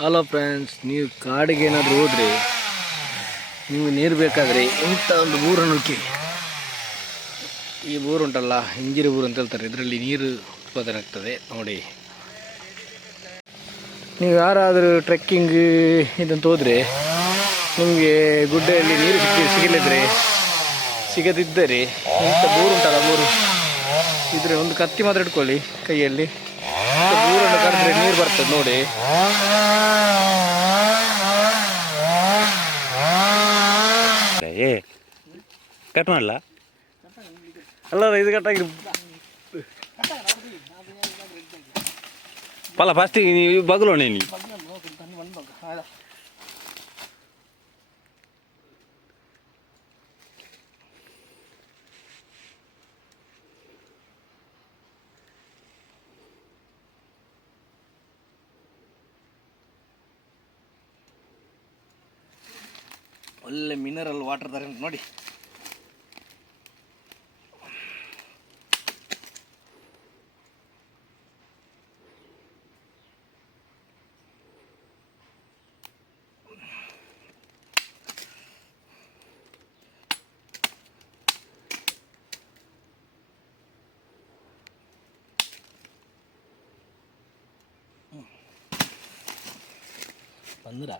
Hello friends, ನೀವು ಕಾಡಿಗೆ ಏನಾದರೂ ಹೋದರೆ ನೀವು ನೀರು ಬೇಕಾದರೆ ಇಂಥ ಒಂದು ಬೋರನ್ನು ಹುಡುಕಿ. ಈ ಬೋರ್ ಉಂಟಲ್ಲ, ಇಂಜಿರಿ ಬೋರ್ ಅಂತ ಹೇಳ್ತಾರೆ. ಇದರಲ್ಲಿ ನೀರು ಉತ್ಪಾದನೆ ಆಗ್ತದೆ ನೋಡಿ. ನೀವು ಯಾರಾದರೂ ಟ್ರೆಕ್ಕಿಂಗ್ ಇದಂತ ಹೋದರೆ ನಿಮಗೆ ಗುಡ್ಡೆಯಲ್ಲಿ ನೀರು ಸಿಗದಿದ್ದರೆ ಇಂಥ ಬೋರ್ ಉಂಟಲ್ಲ, ಬೋರು ಇದ್ರೆ ಒಂದು ಕತ್ತಿ ಮಾತ್ರ ಇಟ್ಕೊಳ್ಳಿ ಕೈಯಲ್ಲಿ. ಬೋರನ್ನು ಕರೆದ್ರೆ ನೀರು ಬರ್ತದೆ ನೋಡಿ. ಕಟ್ ಮಾಡಲ್ಲ ಅಲ್ಲ, ಇದು ಕಟ್ಟಾಗಿ ಪಲ್ಲ ಫಸ್ಟಿಗೆ ನೀವು ಬಗ್ಲೋಣ ನೀವು ಒಳ್ಳೆ ಮಿನರಲ್ ವಾಟರ್ ತರ ನೋಡಿ. ಬಂದ್ರ